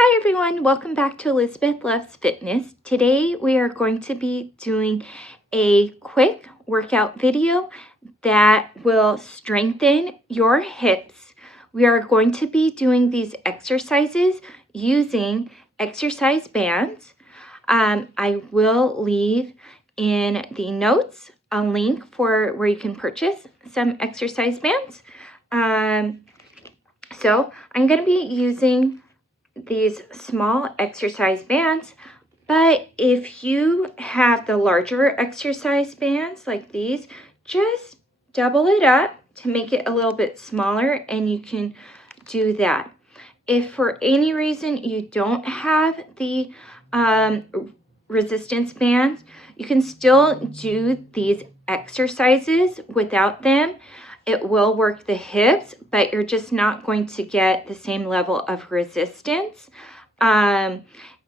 Hi everyone, welcome back to Elizabeth Loves Fitness. Today we are going to be doing a quick workout video that will strengthen your hips. We are going to be doing these exercises using exercise bands. I will leave in the notes a link for where you can purchase some exercise bands. So I'm going to be using these small exercise bands, but if you have the larger exercise bands like these, just double it up to make it a little bit smaller, and you can do that. If for any reason you don't have the resistance bands, you can still do these exercises without them. It will work the hips, but you're just not going to get the same level of resistance. And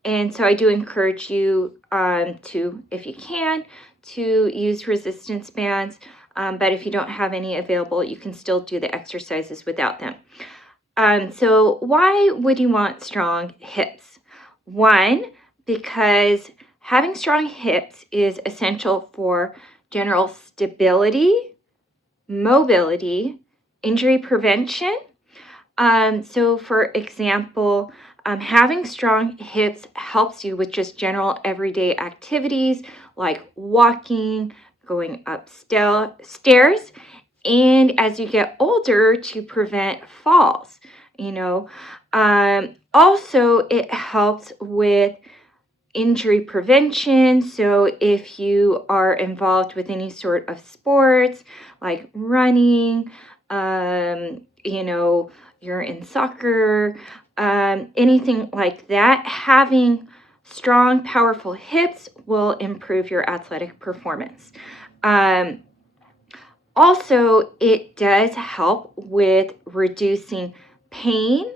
so I do encourage you to, if you can, to use resistance bands. But if you don't have any available, you can still do the exercises without them. So why would you want strong hips? One, because having strong hips is essential for general stability, mobility, injury prevention. So for example, having strong hips helps you with just general everyday activities like walking, going up stairs, and as you get older, to prevent falls. Also it helps with injury prevention. So if you are involved with any sort of sports like running, you're in soccer, anything like that, having strong, powerful hips will improve your athletic performance. Also, it does help with reducing pain.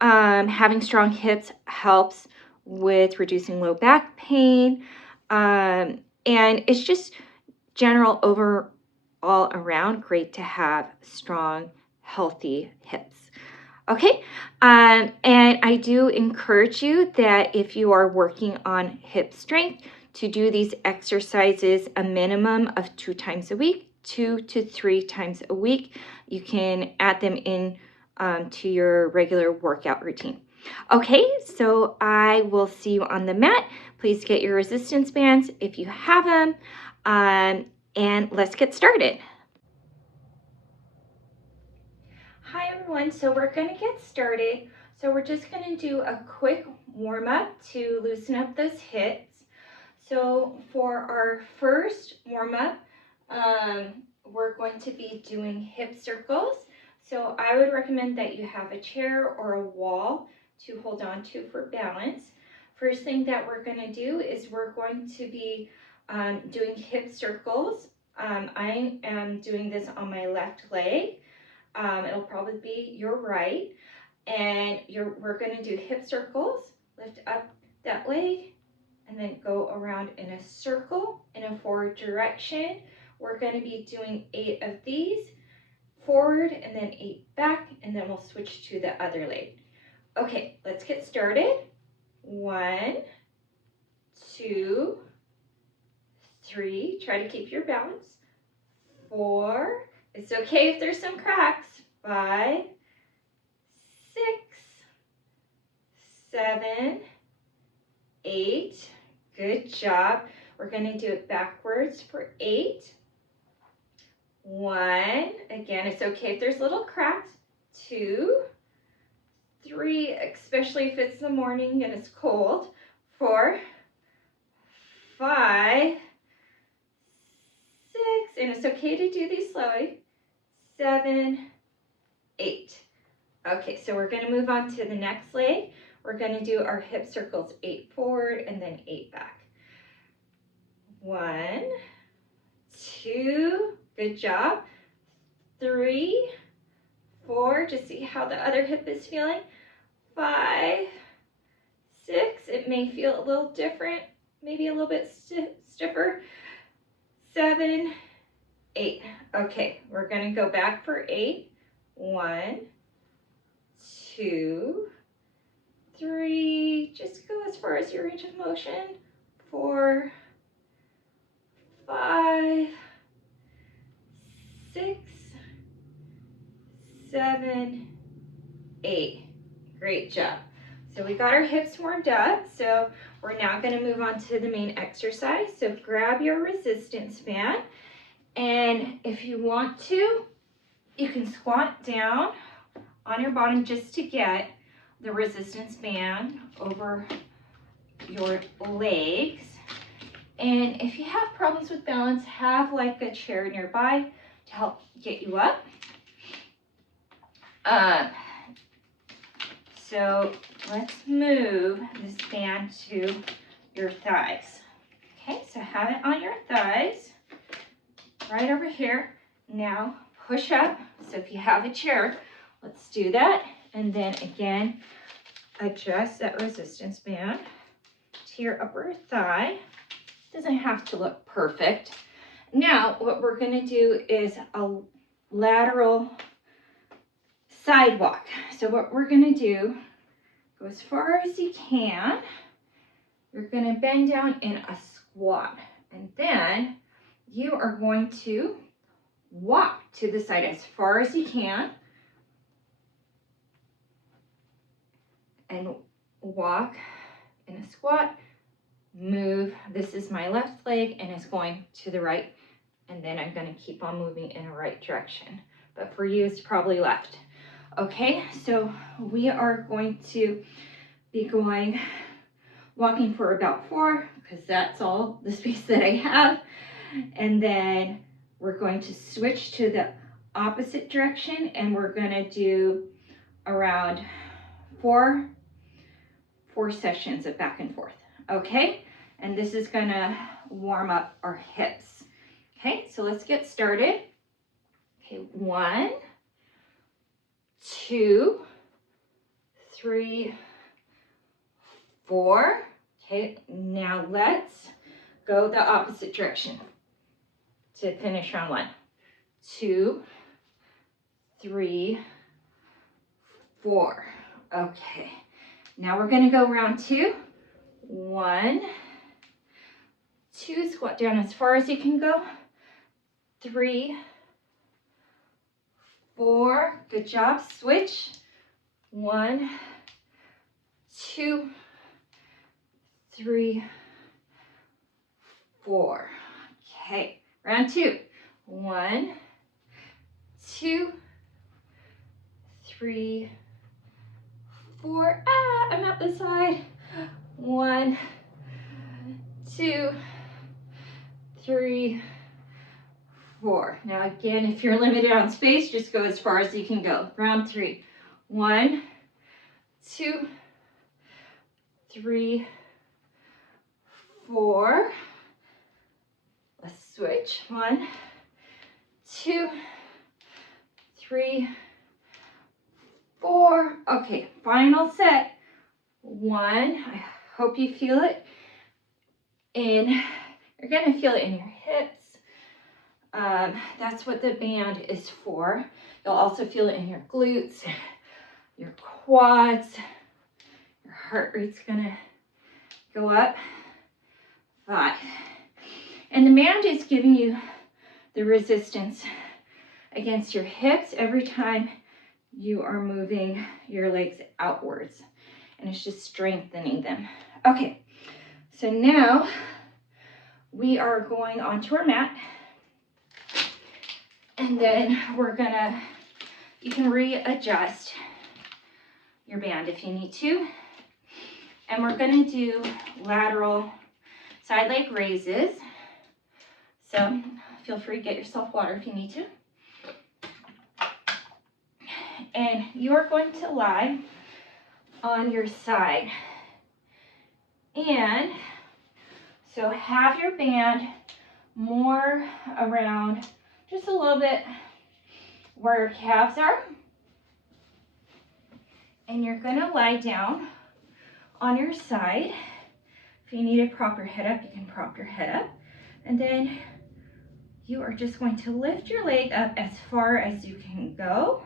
Having strong hips helps with reducing low back pain. And it's just general overall around great to have strong, healthy hips. Okay, and I do encourage you that if you are working on hip strength, to do these exercises a minimum of 2 times a week, 2 to 3 times a week. You can add them in to your regular workout routine. Okay, so I will see you on the mat. Please get your resistance bands if you have them, and let's get started. Hi everyone, so we're going to get started. So we're just going to do a quick warm-up to loosen up those hips. So for our first warm-up, we're going to be doing hip circles. So I would recommend that you have a chair or a wall to hold on to for balance. First thing that we're going to do is we're going to be doing hip circles. I am doing this on my left leg. It'll probably be your right, and we're going to do hip circles. Lift up that leg and then go around in a circle in a forward direction. We're going to be doing 8 of these forward and then 8 back, and then we'll switch to the other leg. Okay, let's get started. 1, 2, 3, try to keep your balance. 4, it's okay if there's some cracks. 5, 6, 7, 8, good job. We're going to do it backwards for 8. 1, again, it's okay if there's little cracks. 2, 3, especially if it's the morning and it's cold. 4, 5, 6, and it's okay to do these slowly. 7, 8. Okay, so we're going to move on to the next leg. We're going to do our hip circles, 8 forward and then 8 back. 1, 2, good job. 3, 4, just see how the other hip is feeling. 5, 6, it may feel a little different, maybe a little bit stiffer. 7, 8. Okay, we're going to go back for 8. 1, 2, 3, just go as far as your range of motion. 4, 5, 6, 7, 8. Great job. So we got our hips warmed up. So we're now going to move on to the main exercise. So grab your resistance band. And if you want to, you can squat down on your bottom just to get the resistance band over your legs. And if you have problems with balance, have like a chair nearby to help get you up. So let's move this band to your thighs. Okay, so have it on your thighs, right over here. Now push up. So if you have a chair, let's do that. And then again, adjust that resistance band to your upper thigh. Doesn't have to look perfect. Now what we're going to do is a lateral sidewalk. So what we're going to do, go as far as you can. You're going to bend down in a squat, and then you are going to walk to the side as far as you can, and walk in a squat, move. This is my left leg and it's going to the right, and then I'm going to keep on moving in a right direction, but for you it's probably left. Okay, so we are going to be walking for about 4, because that's all the space that I have. And then we're going to switch to the opposite direction, and we're going to do around 4 sessions of back and forth. Okay, and this is going to warm up our hips. Okay, so let's get started. Okay, 1, 2, 3, 4. Okay, now let's go the opposite direction to finish round 1. 2, 3, 4. Okay, now we're going to go round 2. 1, 2, squat down as far as you can go. 3, 4, good job. Switch. 1, 2, 3, 4. Okay, round 2. 1, 2, 3, 4. I'm at the side. 1, 2, 3, 4. Now again, if you're limited on space, just go as far as you can go. Round 3. 1, 2, 3, 4. Let's switch. 1, 2, 3, 4. Okay, final set. 1. I hope you feel it. And you're going to feel it in your hips. That's what the band is for. You'll also feel it in your glutes, your quads. Your heart rate's going to go up. 5. And the band is giving you the resistance against your hips every time you are moving your legs outwards. And it's just strengthening them. Okay, so now we are going onto our mat. And then we're gonna, you can readjust your band if you need to. And we're gonna do lateral side leg raises. So feel free to get yourself water if you need to. And you are going to lie on your side. And so have your band more around just a little bit where your calves are. And you're going to lie down on your side. If you need to prop your head up, you can prop your head up. And then you are just going to lift your leg up as far as you can go.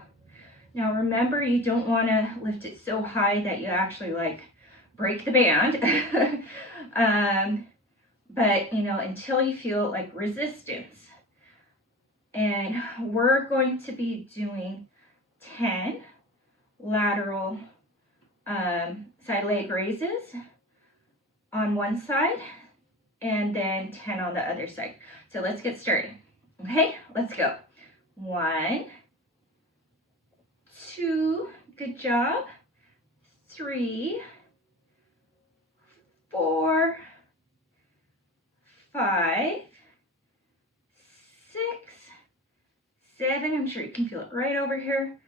Now remember, you don't want to lift it so high that you actually like break the band. But you know, until you feel like resistance. And we're going to be doing 10 lateral side leg raises on one side and then 10 on the other side. So let's get started. Okay, let's go. 1, 2, good job. 3, 4, 5, 6, 7, I'm sure you can feel it right over here.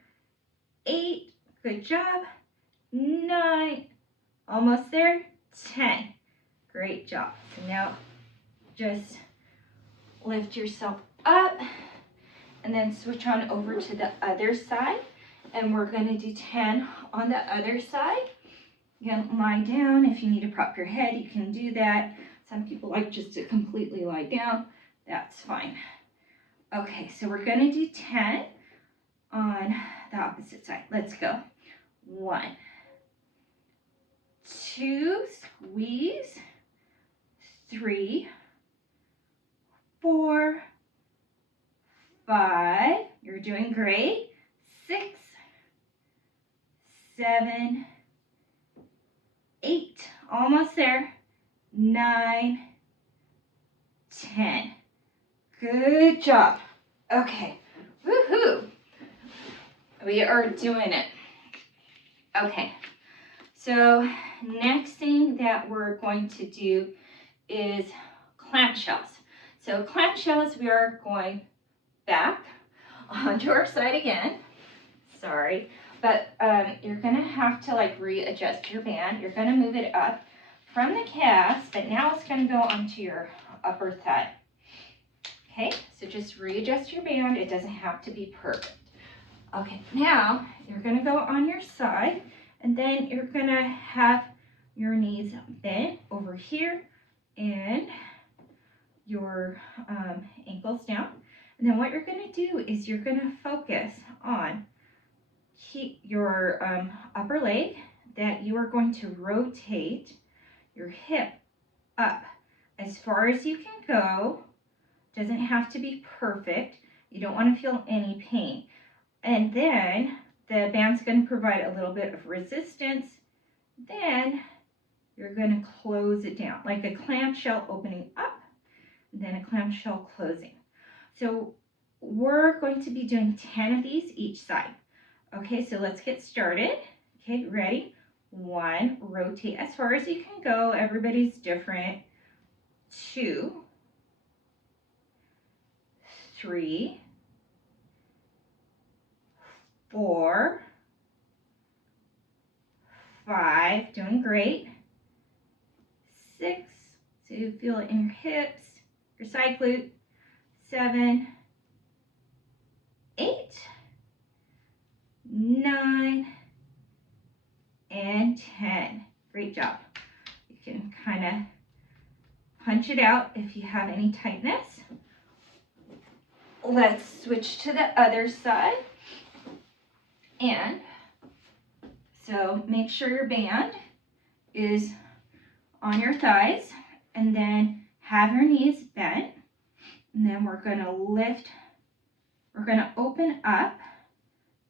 8, good job. 9, almost there. 10, great job. So now just lift yourself up and then switch on over to the other side. And we're gonna do 10 on the other side. You can lie down. If you need to prop your head, you can do that. Some people like just to completely lie down. That's fine. Okay, so we're gonna do 10 on the opposite side. Let's go. 1, 2, squeeze. 3, 4, 5, you're doing great. 6, 7, 8, almost there. 9, 10. Good job. Okay, woohoo. We are doing it. Okay, so next thing that we're going to do is clamshells. So clamshells, we are going back onto our side again. Sorry, but you're gonna have to like readjust your band. You're gonna move it up from the calves, but now it's gonna go onto your upper thigh. Okay, so just readjust your band. It doesn't have to be perfect. Okay, now you're gonna go on your side, and then you're gonna have your knees bent over here and your ankles down. And then what you're gonna do is you're gonna focus on your upper leg, that you are going to rotate your hip up as far as you can go. Doesn't have to be perfect. You don't want to feel any pain. And then the band's going to provide a little bit of resistance. Then you're going to close it down like a clamshell opening up, and then a clamshell closing. So we're going to be doing 10 of these each side. Okay, so let's get started. Okay, ready? 1, rotate as far as you can go. Everybody's different. 2, 3, 4, 5, doing great. 6, so you feel it in your hips, your side glute. 7, 8, 9, and 10. Great job. You can kind of punch it out if you have any tightness. Let's switch to the other side. And so make sure your band is on your thighs, and then have your knees bent. And then we're going to lift, we're going to open up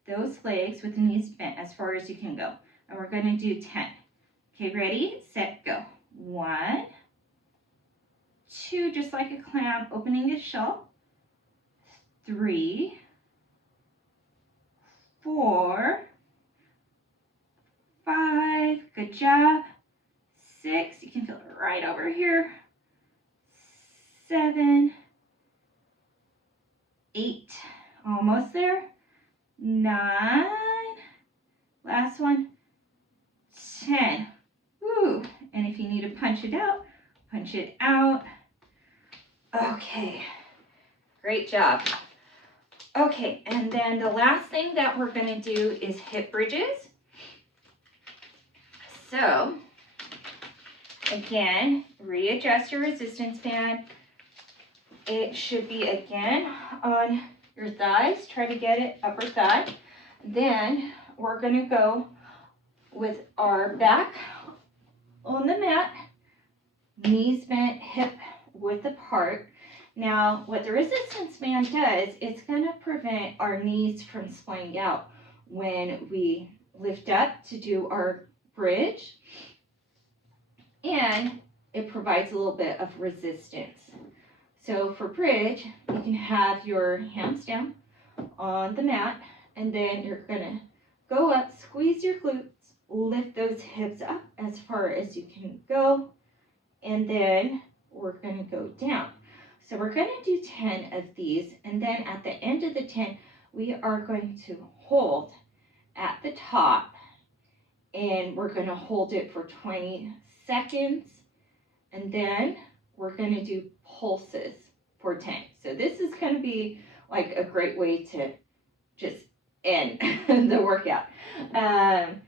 those legs with the knees bent as far as you can go. And we're going to do 10. Okay, ready, set, go. 1, 2, just like a clam, opening a shell. 3, 4, 5, good job. 6, you can feel it right over here. 7, 8, almost there. 9, last one. 10. Woo. And if you need to punch it out, punch it out. Okay, great job. Okay, and then the last thing that we're going to do is hip bridges. So again, readjust your resistance band. It should be again on your thighs. Try to get it upper thigh. Then we're going to go with our back on the mat, knees bent, hip width apart. Now, what the resistance band does, it's going to prevent our knees from splaying out when we lift up to do our bridge, and it provides a little bit of resistance. So for bridge, you can have your hands down on the mat, and then you're going to go up, squeeze your glutes, lift those hips up as far as you can go, and then we're going to go down. So we're going to do 10 of these, and then at the end of the 10, we are going to hold at the top, and we're going to hold it for 20 seconds, and then we're going to do pulses for 10. So this is going to be like a great way to just end the workout. And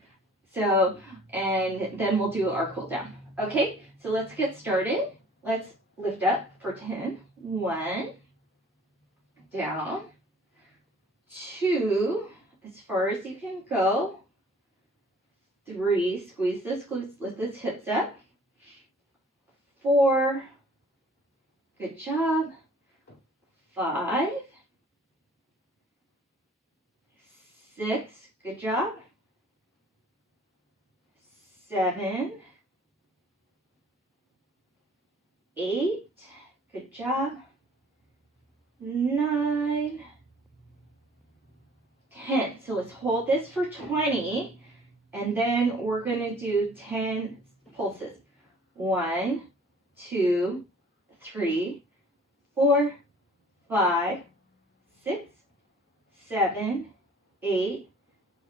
then we'll do our cool down. Okay, so let's get started. Let's lift up for 10. 1, down, 2, as far as you can go. 3, squeeze those glutes, lift those hips up. 4, good job. 5, 6, good job. 7, 8, good job. 9, 10. So let's hold this for 20, and then we're going to do 10 pulses. 1, 2, 3, 4, 5, 6, 7, 8,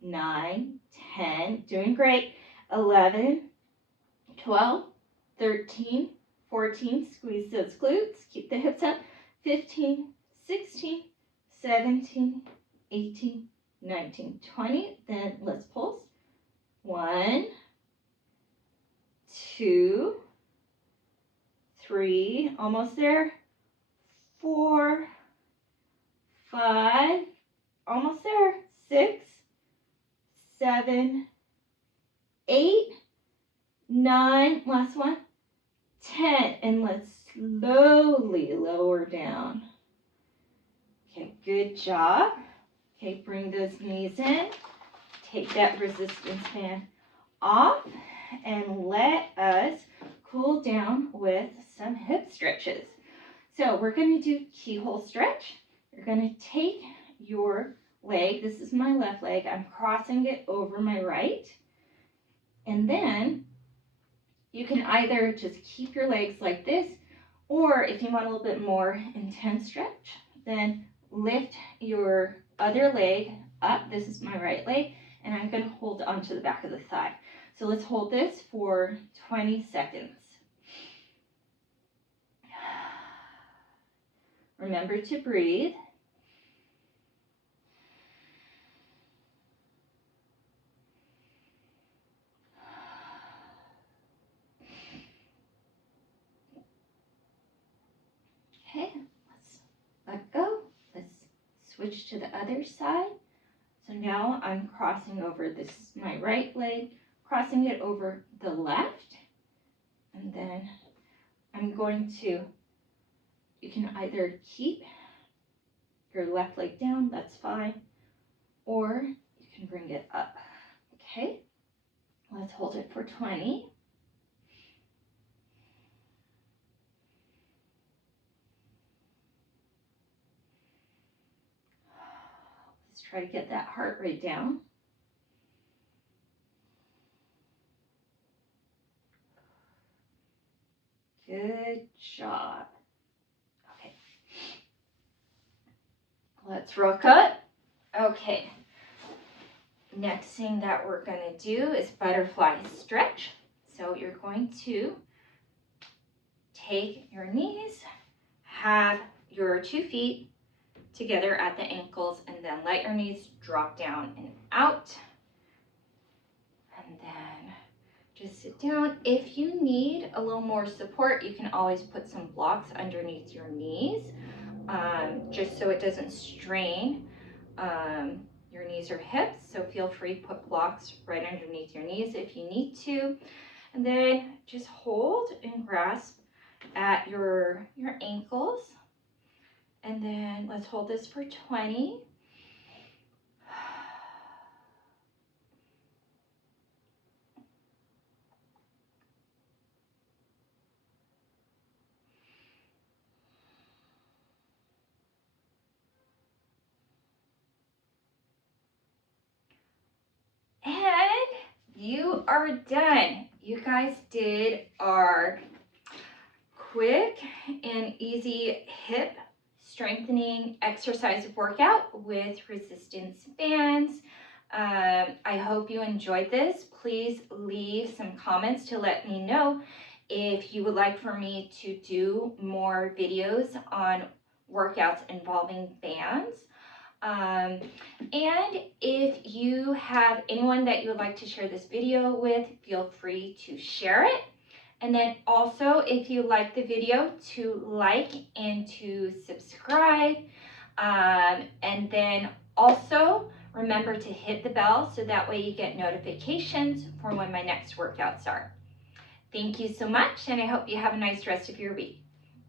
9, 10. Doing great. 11, 12, 13, 14. Squeeze those glutes. Keep the hips up. 15, 16, 17, 18, 19, 20. Then let's pulse. 1, 2, 3, almost there. 4, 5, almost there. 6, 7, 8, 9, last one. 10, and let's slowly lower down. Okay, good job. Okay, bring those knees in. Take that resistance band off, and let us cool down with some hip stretches. So we're going to do keyhole stretch. You're going to take your leg, this is my left leg, I'm crossing it over my right, and then you can either just keep your legs like this, or if you want a little bit more intense stretch, then lift your other leg up. This is my right leg, and I'm going to hold onto the back of the thigh. So let's hold this for 20 seconds. Remember to breathe. Okay, let's let go. Let's switch to the other side. So now I'm crossing over, this is my right leg, crossing it over the left. And then I'm going to, you can either keep your left leg down, that's fine, or you can bring it up. Okay, let's hold it for 20. Let's try to get that heart rate down. Good job. Okay. Let's rock up. Okay. Next thing that we're going to do is butterfly stretch. So you're going to take your knees, have your 2 feet together at the ankles, and then let your knees drop down and out. And then just sit down. If you need a little more support, you can always put some blocks underneath your knees, just so it doesn't strain your knees or hips. So feel free to put blocks right underneath your knees if you need to. And then just hold and grasp at your ankles. And then let's hold this for 20. And you are done. You guys did our quick and easy hip strengthening exercise workout with resistance bands. I hope you enjoyed this. Please leave some comments to let me know if you would like for me to do more videos on workouts involving bands. And if you have anyone that you would like to share this video with, feel free to share it. And then also, if you like the video, to like and to subscribe. And then also remember to hit the bell so that way you get notifications for when my next workouts are. Thank you so much, and I hope you have a nice rest of your week.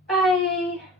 Bye.